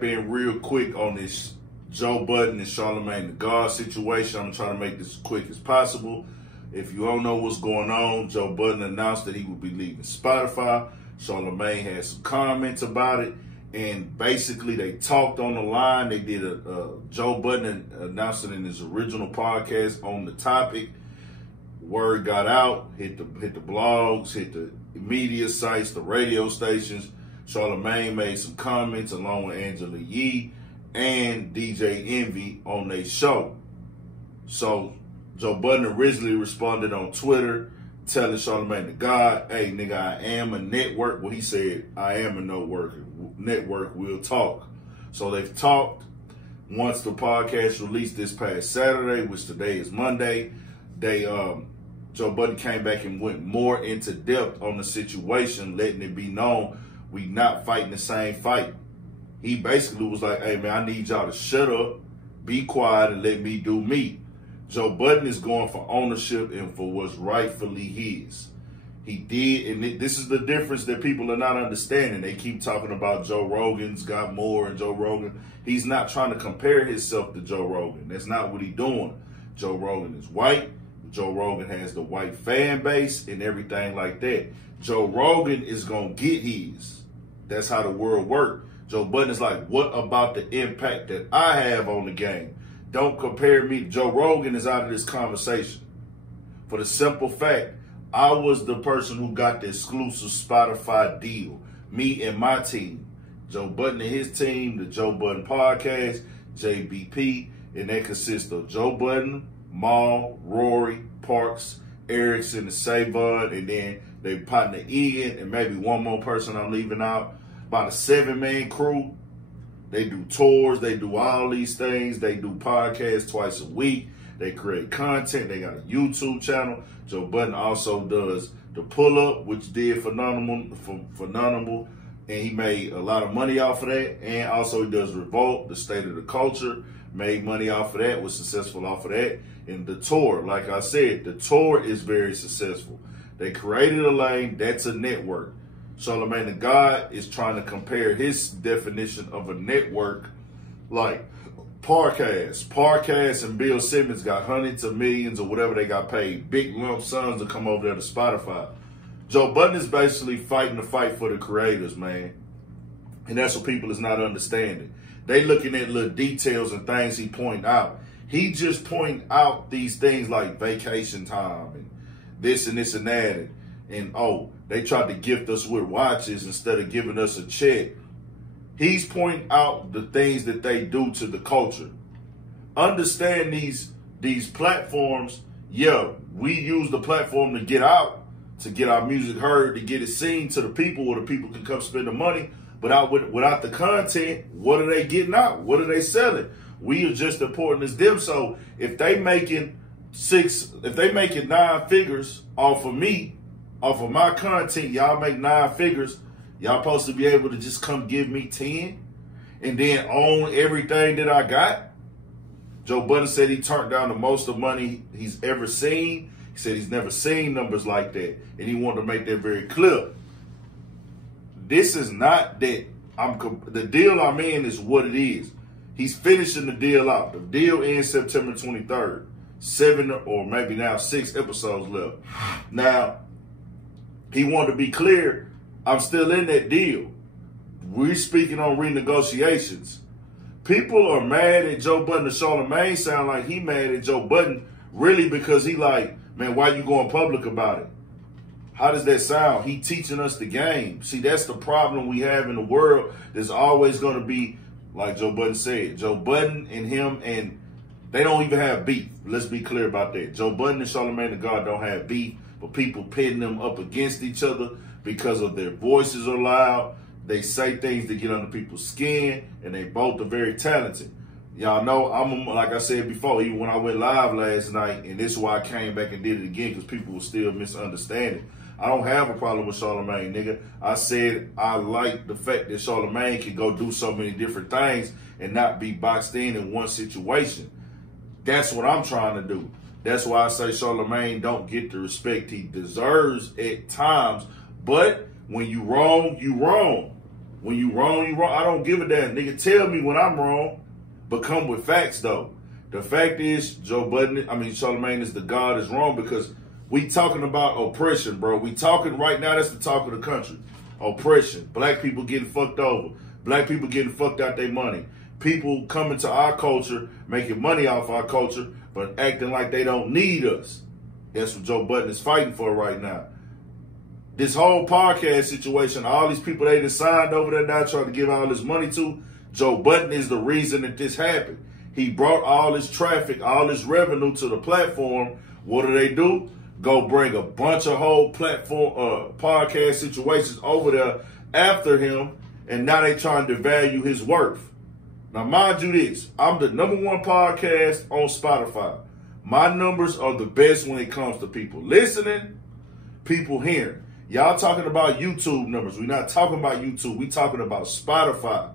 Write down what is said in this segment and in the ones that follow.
Being real quick on this Joe Budden and Charlamagne the God situation. I'm trying to make this as quick as possible. If you don't know what's going on, Joe Budden announced that he would be leaving Spotify. Charlamagne had some comments about it, and basically they talked on the line. They did Joe Budden announced it in his original podcast on the topic. Word got out, hit the blogs, hit the media sites, the radio stations. Charlamagne made some comments along with Angela Yee and DJ Envy on their show. So Joe Budden originally responded on Twitter telling Charlamagne the God, hey nigga, I am a network. Well, he said, I am a network, we'll talk. So they've talked. Once the podcast released this past Saturday, which today is Monday, Joe Budden came back and went more into depth on the situation, letting it be known we not fighting the same fight. He basically was like, hey man, I need y'all to shut up, be quiet, and let me do me. Joe Budden is going for ownership and for what's rightfully his. He did, and this is the difference that people are not understanding. They keep talking about Joe Rogan's got more and Joe Rogan. He's not trying to compare himself to Joe Rogan. That's not what he's doing. Joe Rogan is white. Joe Rogan has the white fan base and everything like that. Joe Rogan is going to get his. That's how the world works. Joe Budden is like, what about the impact that I have on the game? Don't compare me. Joe Rogan is out of this conversation. For the simple fact, I was the person who got the exclusive Spotify deal. Me and my team. Joe Budden and his team, the Joe Budden Podcast, JBP, and that consists of Joe Budden, Maul, Rory, Parks, Erickson, and Savon, and then they partner Ian, and maybe one more person I'm leaving out. About a 7-man crew. They do tours. They do all these things. They do podcasts twice a week. They create content. They got a YouTube channel. Joe Budden also does the pull-up, which did phenomenal, and he made a lot of money off of that. And also he does Revolt, the State of the Culture, made money off of that, was successful off of that. And the tour, like I said, the tour is very successful. They created a lane. That's a network. Charlamagne the God is trying to compare his definition of a network like Parcast. Parcast and Bill Simmons got hundreds of millions or whatever they got paid. Big lump sums to come over there to Spotify. Joe Budden is basically fighting the fight for the creators, man. And that's what people is not understanding. They looking at little details and things he point out. He just point out these things like vacation time and this and this and that. And oh, they tried to gift us with watches instead of giving us a check. He's pointing out the things that they do to the culture. Understand these platforms. Yeah, we use the platform to get out, to get our music heard, to get it seen to the people where the people can come spend the money. But without the content, what are they getting out? What are they selling? We are just important as them. So if they making 9 figures off of me, off of my content, y'all make 9 figures, y'all supposed to be able to just come give me 10 and then own everything that I got? Joe Budden said he turned down the most of money he's ever seen. He said he's never seen numbers like that. And he wanted to make that very clear. This is not that the deal I'm in is what it is. He's finishing the deal out. The deal ends September 23rd. 7 or maybe now 6 episodes left. Now, he wanted to be clear, I'm still in that deal. We're speaking on renegotiations. People are mad at Joe Budden. Charlamagne sound like he mad at Joe Budden really because he like, man, why you going public about it? How does that sound? He teaching us the game. See, that's the problem we have in the world. There's always going to be, like Joe Budden said, Joe Budden and him, and they don't even have beef. Let's be clear about that. Joe Budden and Charlamagne the God don't have beef, but people pitting them up against each other because of their voices are loud. They say things that get under people's skin, and they both are very talented. Y'all know, like I said before, even when I went live last night, and this is why I came back and did it again, because people were still misunderstanding. I don't have a problem with Charlamagne, nigga. I said I like the fact that Charlamagne can go do so many different things and not be boxed in one situation. That's what I'm trying to do. That's why I say Charlamagne don't get the respect he deserves at times. But when you wrong, you wrong. When you wrong, you wrong. I don't give a damn. Nigga, tell me when I'm wrong, but come with facts, though. The fact is, Charlamagne is the God is wrong because we talking about oppression, bro. We talking right now, that's the talk of the country. Oppression. Black people getting fucked over. Black people getting fucked out their money. People coming to our culture, making money off our culture, but acting like they don't need us. That's what Joe Budden is fighting for right now. This whole podcast situation, all these people they just signed over there now trying to give all this money to, Joe Budden is the reason that this happened. He brought all this traffic, all this revenue to the platform. What do? Go bring a bunch of whole platform podcast situations over there after him, and now they trying to value his worth. Now, mind you this, I'm the #1 podcast on Spotify. My numbers are the best when it comes to people listening, people hearing. Y'all talking about YouTube numbers. We're not talking about YouTube. We talking about Spotify.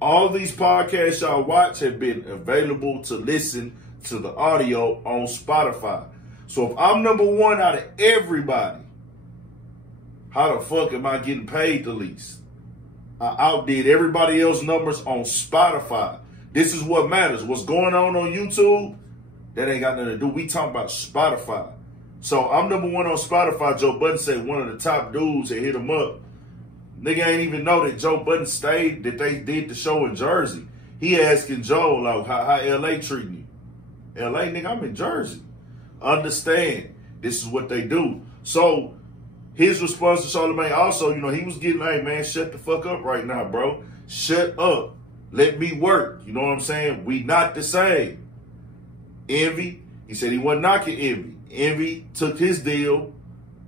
All these podcasts y'all watch have been available to listen to the audio on Spotify. So if I'm #1 out of everybody, how the fuck am I getting paid the least? I outdid everybody else's numbers on Spotify. This is what matters. What's going on YouTube, that ain't got nothing to do. We talking about Spotify. So I'm #1 on Spotify. Joe Budden said one of the top dudes that hit him up. Nigga ain't even know that Joe Budden stayed, that they did the show in Jersey. He asking Joe, like, how LA treating you? LA, nigga, I'm in Jersey. Understand, this is what they do. So his response to Charlamagne also, he was getting, hey, man, shut the fuck up right now, bro. Shut up. Let me work. You know what I'm saying? We not the same. Envy, he said he wasn't knocking Envy. Envy took his deal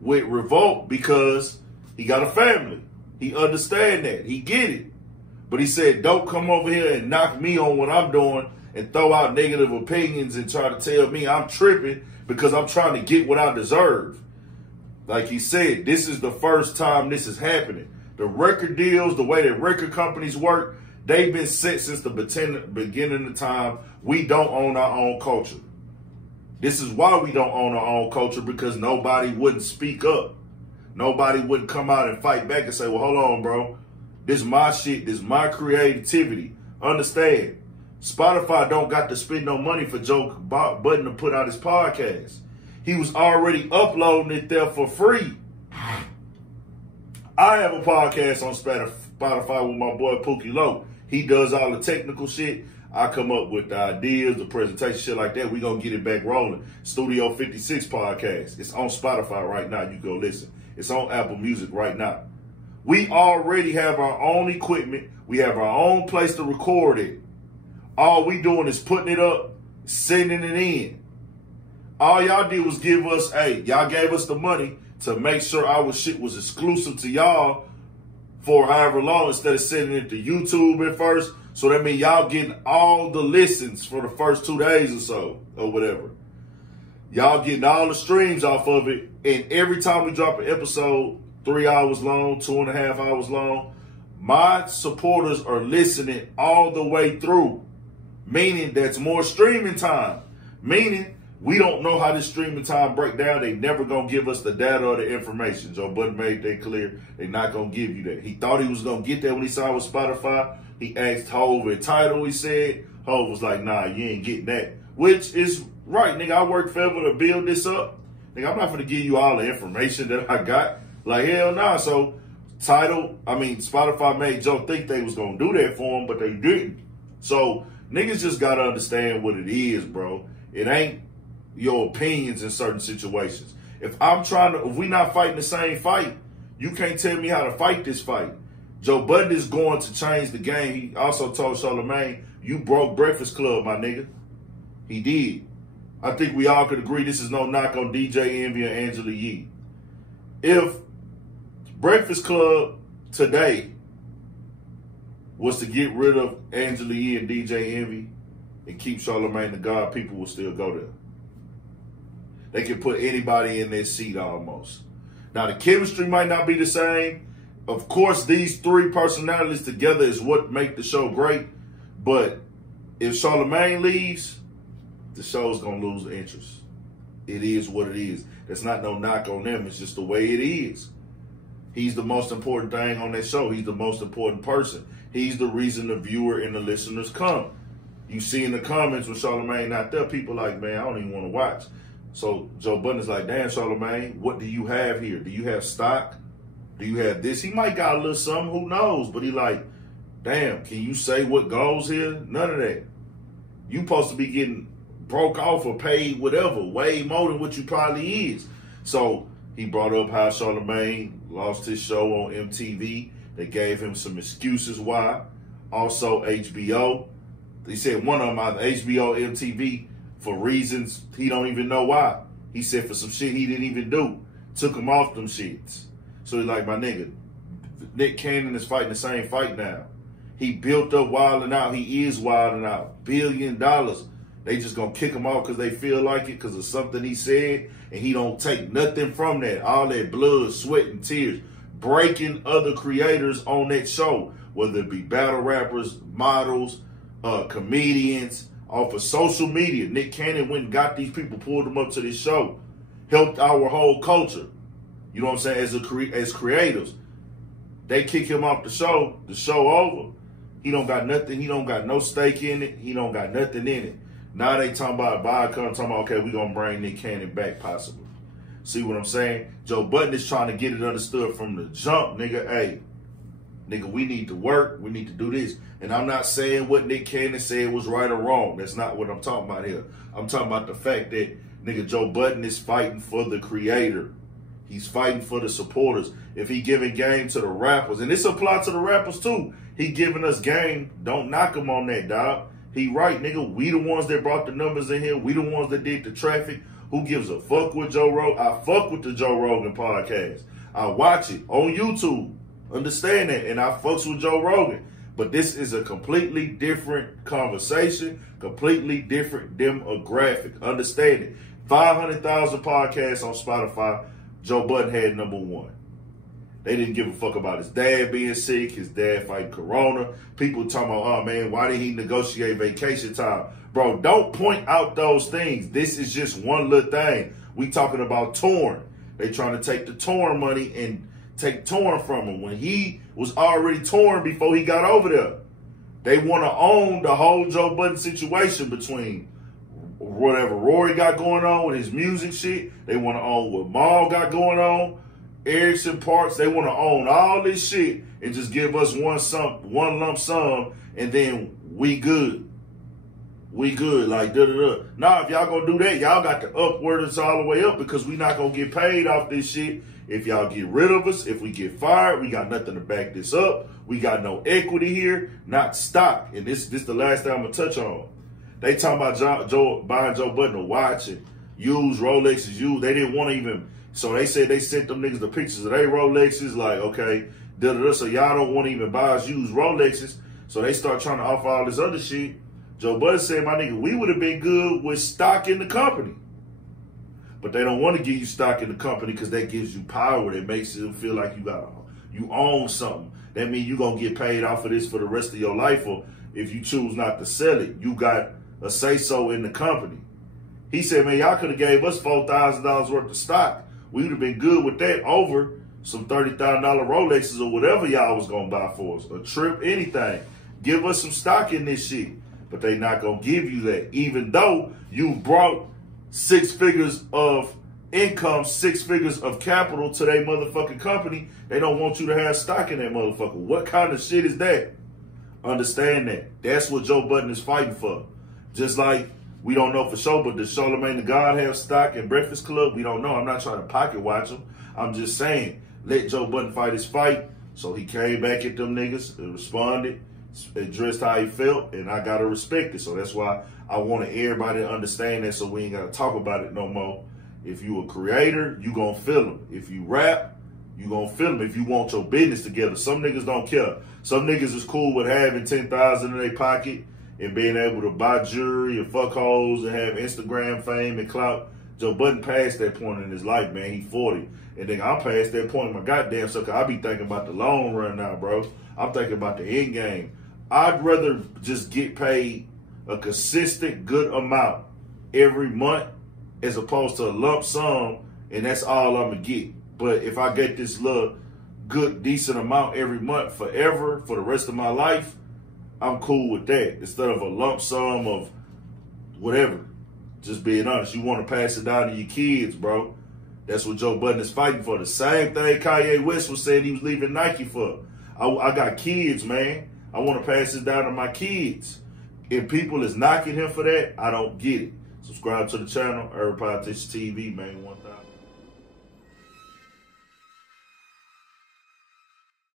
with Revolt because he got a family. He understand that. He get it. But he said, don't come over here and knock me on what I'm doing and throw out negative opinions and try to tell me I'm tripping because I'm trying to get what I deserve. Like he said, this is the first time this is happening. The record deals, the way that record companies work, they've been set since the beginning of time. We don't own our own culture. This is why we don't own our own culture, because nobody wouldn't speak up. Nobody wouldn't come out and fight back and say, well, hold on, bro. This is my shit. This is my creativity. Understand, Spotify don't got to spend no money for Joe Budden to put out his podcast. He was already uploading it there for free. I have a podcast on Spotify with my boy Pookie Low. He does all the technical shit. I come up with the ideas, the presentation, shit like that. We gonna get it back rolling. Studio 56 podcast. It's on Spotify right now. You go listen. It's on Apple Music right now. We already have our own equipment. We have our own place to record it. All we doing is putting it up, sending it in. All y'all did was give us, y'all gave us the money to make sure our shit was exclusive to y'all for however long, instead of sending it to YouTube at first. So that means y'all getting all the listens for the first 2 days or so, or whatever. Y'all getting all the streams off of it. And every time we drop an episode, 3 hours long, 2.5 hours long, my supporters are listening all the way through. Meaning that's more streaming time. Meaning we don't know how this streaming time break down. They never going to give us the data or the information. Joe Budden made that clear. They not going to give you that. He thought he was going to get that when he signed with Spotify. He asked Hov a title, he said. Hov was like, nah, you ain't getting that. Which is right, nigga. I worked forever to build this up. Nigga, I'm not going to give you all the information that I got. Like, hell nah. So, Spotify made Joe think they was going to do that for him, but they didn't. So, niggas just got to understand what it is, bro. It ain't your opinions in certain situations. If we not fighting the same fight, you can't tell me how to fight this fight. Joe Budden is going to change the game. He also told Charlamagne, you broke Breakfast Club, my nigga. He did. I think we all could agree this is no knock on DJ Envy or Angela Yee. If Breakfast Club today was to get rid of Angela Yee and DJ Envy and keep Charlamagne the God, people will still go there. They can put anybody in their seat almost. Now, the chemistry might not be the same. Of course, these three personalities together is what make the show great. But if Charlamagne leaves, the show's going to lose interest. It is what it is. That's not no knock on them. It's just the way it is. He's the most important thing on that show. He's the most important person. He's the reason the viewer and the listeners come. You see in the comments when Charlamagne not there, people like, man, I don't even want to watch. So Joe Budden is like, damn, Charlamagne, what do you have here? Do you have stock? Do you have this? He might got a little something, who knows? But he like, damn, can you say what goes here? None of that. You supposed to be getting broke off or paid whatever, way more than what you probably is. So he brought up how Charlamagne lost his show on MTV. They gave him some excuses why. Also HBO. He said one of them on HBO, MTV, for reasons he don't even know why. He said for some shit he didn't even do. Took him off them shits. So he's like, my nigga, Nick Cannon is fighting the same fight now. He built up Wild 'N Out. He is Wild 'N Out. $1 billion. They just gonna kick him off because they feel like it because of something he said, and he don't take nothing from that. All that blood, sweat, and tears. Breaking other creators on that show, whether it be battle rappers, models, comedians, off of social media. Nick Cannon went and got these people, pulled them up to this show, helped our whole culture. You know what I'm saying? As creators, they kick him off the show over. He don't got nothing. He don't got no stake in it. He don't got nothing in it. Now they talking about Viacom, talking about, okay, we gonna bring Nick Cannon back possibly. See what I'm saying? Joe Budden is trying to get it understood from the jump, nigga. Hey, nigga, we need to work. We need to do this. And I'm not saying what Nick Cannon said was right or wrong. That's not what I'm talking about here. I'm talking about the fact that, nigga, Joe Budden is fighting for the creator. He's fighting for the supporters. If he giving game to the rappers, and this applies to the rappers too, he giving us game, don't knock him on that, dog. He right, nigga. We the ones that brought the numbers in here. We the ones that did the traffic. Who gives a fuck with Joe Rogan? I fuck with the Joe Rogan podcast. I watch it on YouTube. Understand that. And I fucks with Joe Rogan. But this is a completely different conversation, completely different demographic. Understand it. 500,000 podcasts on Spotify. Joe Budden had #1. They didn't give a fuck about his dad being sick, his dad fighting corona. People talking about, oh man, why did he negotiate vacation time? Bro, don't point out those things. This is just one little thing. We talking about Torn. They trying to take the Torn money and take Torn from him when he was already torn before he got over there. They want to own the whole Joe Budden situation between whatever Rory got going on with his music shit. They want to own what Maul got going on. Erickson Parks, they want to own all this shit and just give us one lump sum, and then we good. We good, like da-da-da. Now, if y'all gonna do that, y'all got to upward us all the way up because we not gonna get paid off this shit. If y'all get rid of us, if we get fired, we got nothing to back this up. We got no equity here, not stock. And this the last thing I'm gonna touch on. They talking about buying Joe Budden a watch and use Rolexes, they didn't want to even. So they said they sent them niggas the pictures of their Rolexes, like, okay, da-da-da, so y'all don't want to even buy us used Rolexes. So they start trying to offer all this other shit. Joe Budden said, my nigga, we would have been good with stock in the company. But they don't want to give you stock in the company because that gives you power. That makes it feel like you own something. That means you're going to get paid off of this for the rest of your life, or if you choose not to sell it, you got a say-so in the company. He said, man, y'all could have gave us $4,000 worth of stock. We would have been good with that over some $30,000 Rolexes or whatever y'all was going to buy for us. A trip, anything. Give us some stock in this shit. But they not going to give you that. Even though you brought 6 figures of income, 6 figures of capital to their motherfucking company, they don't want you to have stock in that motherfucker. What kind of shit is that? Understand that. That's what Joe Budden is fighting for. Just like, we don't know for sure, but does Charlamagne the God have stock in Breakfast Club? We don't know. I'm not trying to pocket watch him. I'm just saying, let Joe Budden fight his fight. So he came back at them niggas and responded, addressed how he felt, and I got to respect it. So that's why I wanted everybody to understand that so we ain't got to talk about it no more. If you a creator, you going to feel them. If you rap, you going to feel them. If you want your business together, some niggas don't care. Some niggas is cool with having $10,000 in their pocket and being able to buy jewelry and fuck hoes and have Instagram fame and clout. Joe Budden passed that point in his life, man. He 40. And then I'm past that point in my goddamn self. I be thinking about the long run now, bro. I'm thinking about the end game. I'd rather just get paid a consistent good amount every month as opposed to a lump sum and that's all I'm going to get. But if I get this little good, decent amount every month forever for the rest of my life, I'm cool with that. Instead of a lump sum of whatever. Just being honest. You want to pass it down to your kids, bro. That's what Joe Budden is fighting for. The same thing Kanye West was saying he was leaving Nike for. I got kids, man. I want to pass it down to my kids. If people is knocking him for that, I don't get it. Subscribe to the channel, Urban Politician TV, man. 1000.